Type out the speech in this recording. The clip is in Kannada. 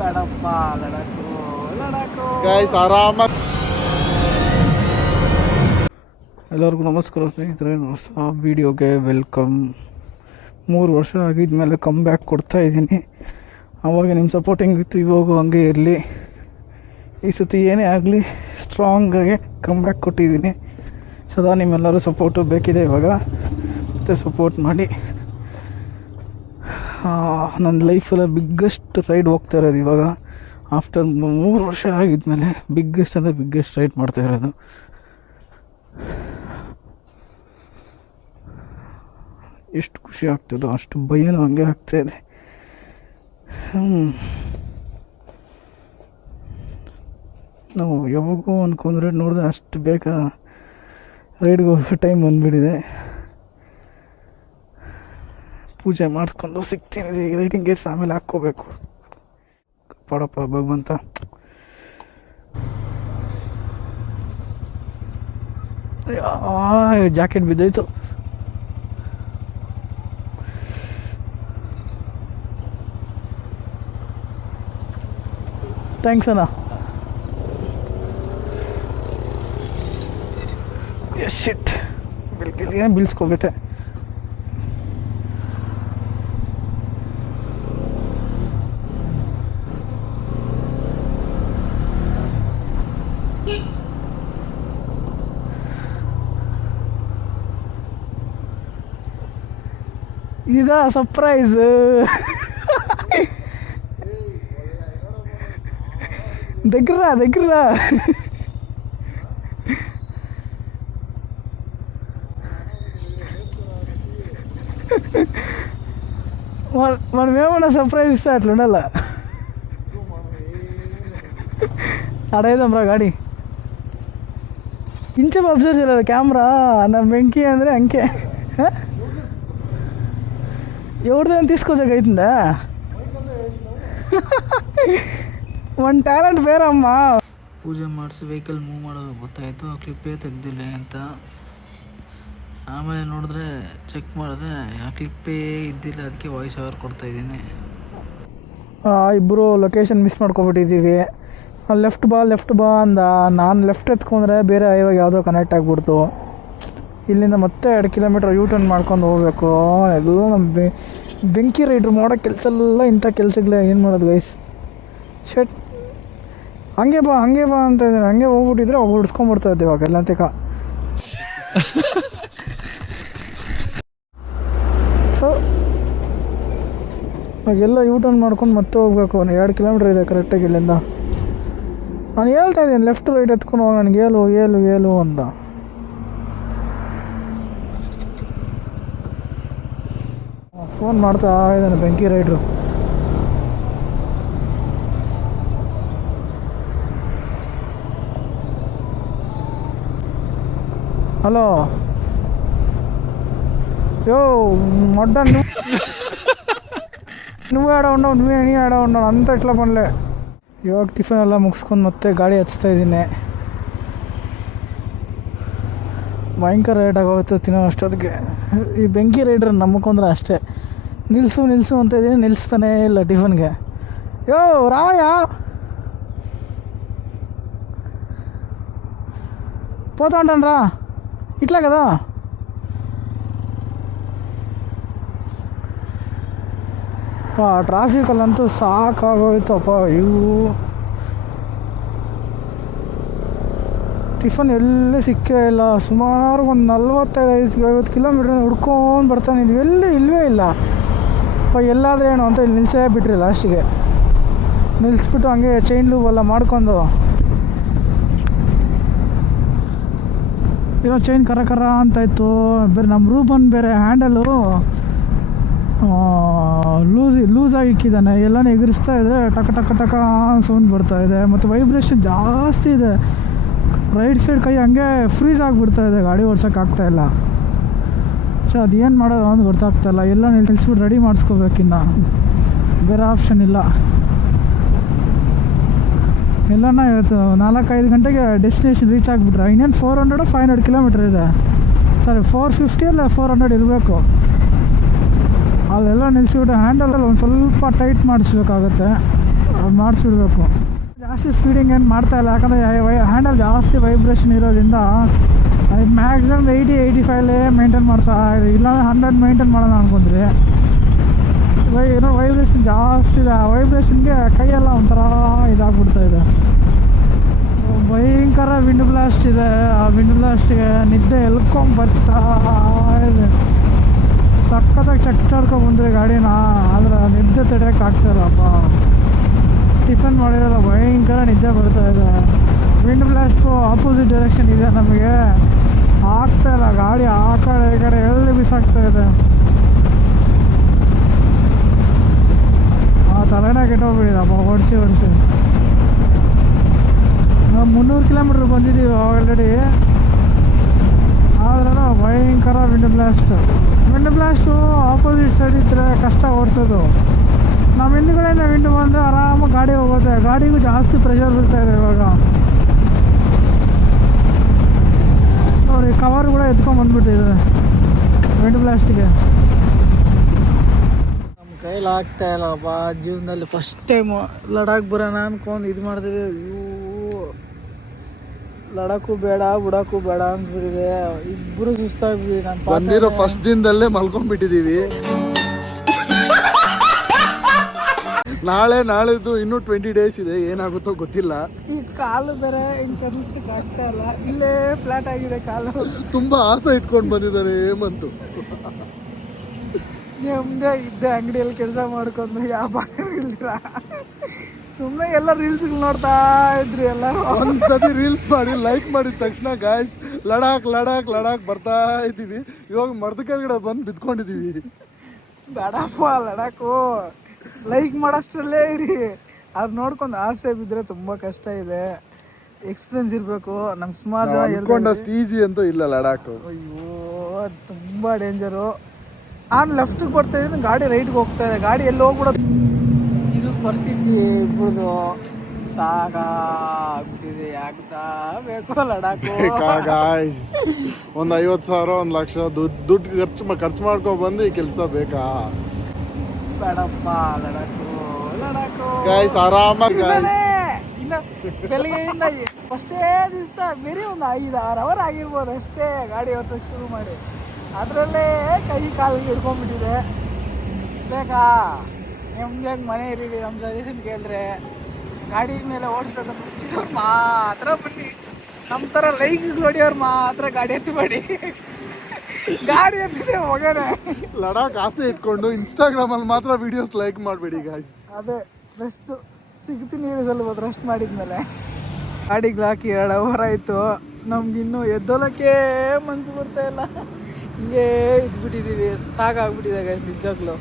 ಬೇಡಪ್ಪ ಲಡಾಖು ಲಡಾಖು ಗೈಸ್ ಆರಾಮಾಗಿ. ಎಲ್ಲರಿಗೂ ನಮಸ್ಕಾರ ಸ್ನೇಹಿತರೆ, ಹೊಸ ವೀಡಿಯೋಗೆ ವೆಲ್ಕಮ್. 3 ವರ್ಷ ಆಗಿದ್ಮೇಲೆ ಕಮ್ ಬ್ಯಾಕ್ ಕೊಡ್ತಾ ಇದ್ದೀನಿ. ಆವಾಗ ನಿಮ್ಮ ಸಪೋರ್ಟ್ ಹೆಂಗಿತ್ತು, ಇವಾಗೂ ಹಂಗೆ ಇರಲಿ. ಈ ಸತಿ ಏನೇ ಆಗಲಿ ಸ್ಟ್ರಾಂಗಾಗಿ ಕಮ್ ಬ್ಯಾಕ್ ಕೊಟ್ಟಿದ್ದೀನಿ. ಸದಾ ನಿಮ್ಮೆಲ್ಲರೂ ಸಪೋರ್ಟು ಬೇಕಿದೆ ಇವಾಗ, ಮತ್ತು ಸಪೋರ್ಟ್ ಮಾಡಿ. ನನ್ನ ಲೈಫಲ್ಲ ಬಿಗ್ಗೆಸ್ಟ್ ರೈಡ್ ಹೋಗ್ತಾ ಇರೋದು ಇವಾಗ. ಆಫ್ಟರ್ 3 ವರ್ಷ ಆಗಿದ್ಮೇಲೆ ಬಿಗ್ಗೆಸ್ಟ್ ಅಂದರೆ ಬಿಗ್ಗೆಸ್ಟ್ ರೈಡ್ ಮಾಡ್ತಾ ಇರೋದು. ಎಷ್ಟು ಖುಷಿ ಆಗ್ತದೋ ಅಷ್ಟು ಭಯನೂ ಹಂಗೆ ಆಗ್ತಾಯಿದೆ. ನಾವು ಯಾವಾಗೂ ಅಂದ್ಕೊಂಡ್ರೆ ನೋಡಿದ್ರೆ ಅಷ್ಟು ಬೇಗ ರೈಡ್ಗೆ ಹೋಗೋ ಟೈಮ್ ಬಂದುಬಿಟ್ಟಿದೆ. ಪೂಜೆ ಮಾಡಿಕೊಂಡು ಸಿಗ್ತೀನಿ. ರೈಡಿಂಗ್ ಗೇರ್ಸ್ ಆಮೇಲೆ ಹಾಕ್ಕೋಬೇಕು. ಪಾಡಪ್ಪ ಭಗವಂತ. ಜಾಕೆಟ್ ಬಿದ್ದೋಯ್ತು. ಥ್ಯಾಂಕ್ಸ್ ಅಣ್ಣ. ಶಿಟ್, ಏನು ಬೀಳ್ಸ್ಕೊಬಿಟ್ಟೆ. ಈಗ ಸರ್ಪ್ರೈಸ್. దగ్గర మనం ఏమన్నా సర్ప్రైజ్ ఇస్తే అట్లా ఉండాల. ಆಡೈದಮ್ರ ಗಾಡಿ ಇಂಚೆ ಅಬ್ಸರ್ವ್ చేయలేదు ಕ್ಯಾಮ್ರಾ. ನಮ್ಮ ಬೆಂಕಿ ಅಂದರೆ ಅಂಕೆ ఎవరిదని తీసుకొచ్చాకైతుందా. ಒಂದು ಟ್ಯಾಲೆಂಟ್ ಬೇರಮ್ಮ. ಪೂಜೆ ಮಾಡಿಸಿ ವೆಹಿಕಲ್ ಮೂವ್ ಮಾಡೋದು ಗೊತ್ತಾಯಿತು. ಆ ಕ್ಲಿಪ್ಪೇ ತೆಗ್ದಿಲ್ಲ ಅಂತ. ಆಮೇಲೆ ನೋಡಿದ್ರೆ ಚೆಕ್ ಮಾಡಿದೆ, ಆ ಕ್ಲಿಪ್ಪೇ ಇದ್ದಿಲ್ಲ. ಅದಕ್ಕೆ ವಾಯ್ಸ್ ಓವರ್ ಕೊಡ್ತಾಯಿದ್ದೀನಿ. ಇಬ್ಬರು ಲೊಕೇಶನ್ ಮಿಸ್ ಮಾಡ್ಕೊಬಿಟ್ಟಿದ್ದೀವಿ. ಲೆಫ್ಟ್ ಬಾ ಅಂದ. ನಾನು ಲೆಫ್ಟ್ ಎತ್ಕೊಂಡ್ರೆ ಬೇರೆ ಇವಾಗ ಯಾವುದೋ ಕನೆಕ್ಟ್ ಆಗಿಬಿಡ್ತು. ಇಲ್ಲಿಂದ ಮತ್ತೆ 2 ಕಿಲೋಮೀಟರ್ ಯೂ ಟರ್ನ್ ಮಾಡ್ಕೊಂಡು ಹೋಗ್ಬೇಕು. ಎಲ್ಲ ನಮ್ಮ ಬೆಂಕಿ ರೈಡ್ರು ಮಾಡೋ ಕೆಲಸ ಎಲ್ಲ ಇಂಥ ಕೆಲಸಗಳೇ. ಏನು ಮಾಡೋದು ಗೈಸ್. ಶಟ್, ಹಂಗೆ ಬಾ ಅಂತ ಇದ್ದೀನಿ. ಹಂಗೆ ಹೋಗ್ಬಿಟ್ಟಿದ್ರೆ ಉಡ್ಸ್ಕೊಂಡ್ಬಿಡ್ತಾ ಇದ್ದೆ ಇವಾಗ ಎಲ್ಲಂತಿಕ. ಸೊ ಇವಾಗೆಲ್ಲ ಯೂ ಟರ್ನ್ ಮಾಡ್ಕೊಂಡು ಮತ್ತೆ ಹೋಗ್ಬೇಕು. 2 ಕಿಲೋಮೀಟ್ರ್ ಇದೆ ಕರೆಕ್ಟಾಗಿ ಇಲ್ಲಿಂದ. ನಾನು ಹೇಳ್ತಾ ಇದ್ದೀನಿ ಲೆಫ್ಟ್ ರೈಟ್ ಎತ್ಕೊಂಡು ಹೋಗಿ. ನನಗೆ ಏಲು ಅಂತ. ಫೋನ್ ಮಾಡ್ತಾ ಇದ್ದಾನೆ ಬೆಂಕಿ ರೈಡ್ರು. హలో యో మొడ్డ నువ్వు ఆడ ఉండవు, ನೀ ಆಡ ఉండవు ಅಂತ ಇಟ್ಲ ಬಂದ್ಲೆ. ಇವಾಗ ಟಿಫನ್ ಎಲ್ಲ ಮುಗಿಸ್ಕೊಂಡು ಮತ್ತೆ ಗಾಡಿ ಹಚ್ತಾ ಇದ್ದೀನಿ. ಭಯಂಕರ ರೇಟ್ ಆಗೋಗುತ್ತೆ ತಿನ್ನೋ ಅಷ್ಟೊತ್ತಿಗೆ. ಈ ಬೆಂಕಿ ರೈಡ್ರ್ ನಂಬ್ಕೊಂಡ್ರೆ ಅಷ್ಟೇ. ನಿಲ್ಲಿಸು ಅಂತ ಇದ್ದೀನಿ, ನಿಲ್ಲಿಸ್ತಾನೇ ಇಲ್ಲ ಟಿಫನ್ಗೆ. ಯೋ ರಾಯ పోతా ఉంటాను రా, ఇట్లా కదా. ಟ್ರಾಫಿಕಲ್ಲಂತೂ ಸಾಕಾಗೋಯ್ತಪ್ಪ. ಟಿಫನ್ ಎಲ್ಲೇ ಸಿಕ್ಕೇ ಇಲ್ಲ. ಸುಮಾರು ಒಂದು 45-50 ಕಿಲೋಮೀಟ್ರ್ ಹುಡ್ಕೊಂಡು ಬರ್ತಾನೆ ಇದ್ವಿ. ಇಲ್ಲವೇ ಇಲ್ಲ. ಎಲ್ಲಾದರೂ ಏನು ಅಂತ ಇಲ್ಲಿ ನಿಲ್ಲಿಸೇ ಬಿಟ್ರಿ. ಲಾಸ್ಟಿಗೆ ನಿಲ್ಲಿಸ್ಬಿಟ್ಟು ಹಂಗೆ ಚೈನ್ ಲೂಬ್ ಎಲ್ಲ ಮಾಡ್ಕೊಂಡು ಏನೋ ಚೈನ್ ಕರ ಅಂತಾಯಿತು. ಬೇರೆ ನಮ್ಮ ರೂಬನ್ ಬೇರೆ ಹ್ಯಾಂಡಲು ಲೂಸಾಗಿ ಇಕ್ಕಿದ್ದಾನೆ. ಎಲ್ಲನೂ ಎಗರಿಸ್ತಾ ಇದ್ದರೆ ಟಕ ಸೌಂಡ್ ಬರ್ತಾಯಿದೆ. ಮತ್ತು ವೈಬ್ರೇಷನ್ ಜಾಸ್ತಿ ಇದೆ. ರೈಟ್ ಸೈಡ್ ಕೈ ಹಂಗೆ ಫ್ರೀಸ್ ಆಗಿಬಿಡ್ತಾ ಇದೆ. ಗಾಡಿ ಓಡ್ಸೋಕ್ಕಾಗ್ತಾಯಿಲ್ಲ. ಸೊ ಅದೇನು ಮಾಡೋದು ಅಂತ ಗೊತ್ತಾಗ್ತಾಯಿಲ್ಲ. ಎಲ್ಲ ನಿಲ್ಲಿಸ್ಬಿಟ್ಟು ರೆಡಿ ಮಾಡಿಸ್ಕೋಬೇಕಿನ್ನ, ಬೇರೆ ಆಪ್ಷನ್ ಇಲ್ಲ. ಎಲ್ಲನ ಇವತ್ತು 4-5 ಗಂಟೆಗೆ ಡೆಸ್ಟಿನೇಷನ್ ರೀಚ್ ಆಗಿಬಿಟ್ರೆ ಇನ್ನೇನು 400-500 ಕಿಲೋಮೀಟ್ರ್ ಇದೆ. ಸಾರಿ 450 ಅಲ್ಲ 400 ಇರಬೇಕು. ಅಲ್ಲೆಲ್ಲ ನಿಲ್ಲಿಸ್ಬಿಟ್ಟು ಹ್ಯಾಂಡಲಲ್ಲಿ ಒಂದು ಸ್ವಲ್ಪ ಟೈಟ್ ಮಾಡಿಸ್ಬೇಕಾಗತ್ತೆ. ಅದು ಮಾಡಿಸ್ಬಿಡ್ಬೇಕು. ಜಾಸ್ತಿ ಸ್ಪೀಡಿಂಗ್ ಏನು ಮಾಡ್ತಾಯಿಲ್ಲ, ಯಾಕಂದರೆ ಹ್ಯಾಂಡಲ್ ಜಾಸ್ತಿ ವೈಬ್ರೇಷನ್ ಇರೋದ್ರಿಂದ ಮ್ಯಾಕ್ಸಿಮಮ್ 80-85 ಮೇಂಟೈನ್ ಮಾಡ್ತಾ ಇದೆ. ಇಲ್ಲಾಂದರೆ 100 ಮೇಂಟೈನ್ ಮಾಡೋಣ ಅನ್ಕೊಂಡ್ರಿ. ಏನೋ ವೈಬ್ರೇಷನ್ ಜಾಸ್ತಿ ಇದೆ. ಆ ವೈಬ್ರೇಷನ್ಗೆ ಕೈಯೆಲ್ಲ ಒಂಥರ ಇದಾಗ್ಬಿಡ್ತಾಯಿದೆ. ಭಯಂಕರ ವಿಂಡ್ ಬ್ಲಾಸ್ಟ್ ಇದೆ. ಆ ವಿಂಡ್ ಬ್ಲಾಸ್ಟಿಗೆ ನಿದ್ದೆ ಎಲ್ಕೊಂಡು ಬರ್ತಾ ಇದೆ. ಸಖತ್ತಾಗಿ ಚಡ್ಕೊಂಡು ಬಂದರೆ ಗಾಡಿನ, ಆದ್ರೆ ನಿದ್ದೆ ತಡೆಯೋಕ್ಕಾಗ್ತಾಯಿಲ್ಲಪ್ಪ. ಟಿಫನ್ ಮಾಡಿರಲ್ಲ, ಭಯಂಕರ ನಿದ್ದೆ ಬರ್ತಾಯಿದೆ. ವಿಂಡ್ ಬ್ಲಾಸ್ಟು ಆಪೋಸಿಟ್ ಡೈರೆಕ್ಷನ್ ಇದೆ, ನಮಗೆ ಆಗ್ತಾಯಿಲ್ಲ. ಗಾಡಿ ಆ ಕಡೆ ಈ ಕಡೆ ಎಲ್ಲಿ ಬಿಸಾಕ್ತಾಯಿದೆ. ತಲೆನೇ ಕೆಟ್ಟೋಗ್ಬಿಟ್ಟಿದಪ್ಪ ಓಡಿಸಿ. ನಾವು 300 ಕಿಲೋಮೀಟ್ರ್ ಬಂದಿದ್ದೀವಿ ಆಲ್ರೆಡಿ. ಆದ್ರೂ ಭಯಂಕರ ವಿಂಡ್ ಬ್ಲಾಸ್ಟು ಆಪೋಸಿಟ್ ಸೈಡ್ ಇದ್ದರೆ ಕಷ್ಟ ಓಡಿಸೋದು. ನಮ್ಮ ಹಿಂದುಗಡೆಯಿಂದ ವಿಂಡ್ ಬಂದರೆ ಆರಾಮಾಗಿ ಗಾಡಿ ಹೋಗುತ್ತೆ. ಗಾಡಿಗೂ ಜಾಸ್ತಿ ಪ್ರೆಷರ್ ಬೀಳ್ತಾಯಿದೆ ಇವಾಗ. ನೋಡಿ ಕವರ್ ಕೂಡ ಎತ್ಕೊಂಡ್ಬಂದ್ಬಿಟ್ಟಿದೆ ವಿಂಡ್ ಬ್ಲಾಸ್ಟಿಗೆ. ನಮ್ಮ ಕೈಲಿ ಆಗ್ತಾಯಿಲ್ಲಪ್ಪ. ಜೀವನದಲ್ಲಿ ಫಸ್ಟ್ ಟೈಮು ಲಡಾಖ್ ಬರೋಣ ಅಂದ್ಕೊಂಡು ಇದು ಮಾಡ್ತಿದ್ದೆ. ಲಡಾಖು ಬೇಡ ಬುಡಾಕು ಬೇಡ ಅನ್ಸ್ಬಿಟ್ಟಿದೆ. ಇಬ್ಬರು ಸುಸ್ತಾಗ್ಬಿಟ್ಟಿದೆ. ನಾನು ಬಂದಿರೋ ಫಸ್ಟ್ ದಿನದಲ್ಲೇ ಮಲ್ಕೊಂಡ್ಬಿಟ್ಟಿದ್ದೀವಿ. ನಾಳೆದು ಇನ್ನೂ 20 ಡೇಸ್ ಇದೆ. ಏನಾಗುತ್ತೋ ಗೊತ್ತಿಲ್ಲ. ಈ ಕಾಲು ಬೇರೆ ಹಿಂಗೆ ಕಲಿಸಕ್ಕೆ ಆಗ್ತಾ ಇಲ್ಲ. ಇಲ್ಲೇ ಫ್ಲಾಟ್ ಆಗಿದೆ ಕಾಲು. ತುಂಬಾ ಆಸೆ ಇಟ್ಕೊಂಡು ಬಂದಿದ್ದಾರೆ ಹೇಮಂತು. ಮುಂದೆ ಇದ್ದೆ ಅಂಗಡಿಯಲ್ಲಿ ಕೆಲಸ ಮಾಡ್ಕೊಂಡು ವ್ಯಾಪಾರ ಇಲ್ದಿರ ಸುಮ್ಮನೆ ಎಲ್ಲ ರೀಲ್ಸ್ ನೋಡ್ತಾ ಇದ್ರಿ. ಎಲ್ಲರೂ ಒಂದ್ಸತಿ ರೀಲ್ಸ್ ಮಾಡಿ ಲೈಕ್ ಮಾಡಿದ ತಕ್ಷಣ ಗಾಯ್ಸ್ ಲಡಾಖ್ ಬರ್ತಾ ಇದ್ದೀವಿ. ಇವಾಗ ಮರದ ಕೆಳಗಡೆ ಬಂದು ಬಿದ್ಕೊಂಡಿದ್ದೀವಿ. ಬೇಡಪ್ಪ ಲಡಾಖು ಲೈಕ್ ಮಾಡೋಷ್ಟರಲ್ಲೇ ಇರಿ. ಅದು ನೋಡ್ಕೊಂಡು ಆಸೆ ಬಿದ್ದರೆ ತುಂಬ ಕಷ್ಟ ಇದೆ. ಎಕ್ಸ್ಪೀರಿಯನ್ಸ್ ಇರಬೇಕು. ನಮ್ಮ ಸುಮಾರು ಜನ ಹೇಳ್ಕೊಂಡಷ್ಟು ಈಸಿ ಅಂತೂ ಇಲ್ಲ ಲಡಾಖು. ಅಯ್ಯೋ ಅದು ತುಂಬ ಡೇಂಜರು. ನಾನು ಲೆಫ್ಟಿಗೆ ಬರ್ತಾ ಇದ್ದೀನಿ, ಗಾಡಿ ರೈಟ್ಗೆ ಹೋಗ್ತಾ ಇದೆ. ಗಾಡಿ ಎಲ್ಲಿ ಹೋಗ್ಬಿಡೋದು. ಇದು ಪರಿಸ್ಥಿತಿ ಇಬ್ಬರದು. ಸಾಕಾಗ್ಬಿಟ್ಟಿದೆ. ಆಗ್ತಾ ಬೇಕು ಲಡಾಖು. ಗಾಯ್ಸ್ ಒಂದು 50,000 1 ಲಕ್ಷ ದುಡ್ಡು ಖರ್ಚು ಮಾಡ್ಕೊ ಬಂದು ಈ ಕೆಲಸ ಬೇಕಾ? ಬೇಡಪ್ಪ ಲಡಾಖು ಗಾಯ್ಸ್ ಆರಾಮಾಗಿ ಇನ್ನು ಬೆಳಗ್ಗೆಯಿಂದ ಫಸ್ಟೇ ದಿವಸ ಬೇರೆ ಒಂದು 5-6 ಅವರ್ ಆಗಿರ್ಬೋದು ಅಷ್ಟೇ ಗಾಡಿ ಓಡಿಸೋಕೆ ಶುರು ಮಾಡಿ. ಅದರಲ್ಲೇ ಕೈ ಕಾಲು ಹಿಡ್ಕೊಂಡ್ಬಿಟ್ಟಿದೆ. ಬೇಕಾ ನಿಮ್ಗೆ ಮನೆ ಇರಿ. ನಮ್ಮ ಸಜೆಷನ್ ಕೇಳಿದ್ರೆ ಗಾಡಿ ಮೇಲೆ ಓಡಿಸ್ಬೇಕಂತ ಮುಂಚಿನವ್ರು ಮಾತ್ರ ಬನ್ನಿ. ನಮ್ಮ ಥರ ಲೈಕ್ ಹೊಡಿಯೋರು ಮಾತ್ರ ಗಾಡಿ ಎತ್ತಬೇಡಿ. ಗಾಡಿ ಎತ್ತಿದ್ರೆ ಹೋಗೋಣ. ಲಡಾಖ್ ಆಸೆ ಇಟ್ಕೊಂಡು ಇನ್ಸ್ಟಾಗ್ರಾಮಲ್ಲಿ ಮಾತ್ರ ವಿಡಿಯೋಸ್ ಲೈಕ್ ಮಾಡಬೇಡಿ ಗಾಯ್ಸ್. ಅದೇ ಬೆಸ್ಟು. ಸಿಗ್ತೀನಿ ಸ್ವಲ್ಪ ರೆಸ್ಟ್ ಮಾಡಿದ್ಮೇಲೆ. ಗಾಡಿಗೆ ಹಾಕಿ 2 ಅವರ್ ಆಯಿತು. ನಮ್ಗಿನ್ನೂ ಎದ್ದೋಲಕ್ಕೆ ಮನಸ್ಸು ಬರ್ತಾಯಿಲ್ಲ. ಹಿಂಗೆ ಇದ್ಬಿಟ್ಟಿದ್ದೀವಿ. ಸಾಕಾಗ್ಬಿಟ್ಟಿದೆ ಗಾಯ್ಸ್ ನಿಜವಾಗ್ಲೂ.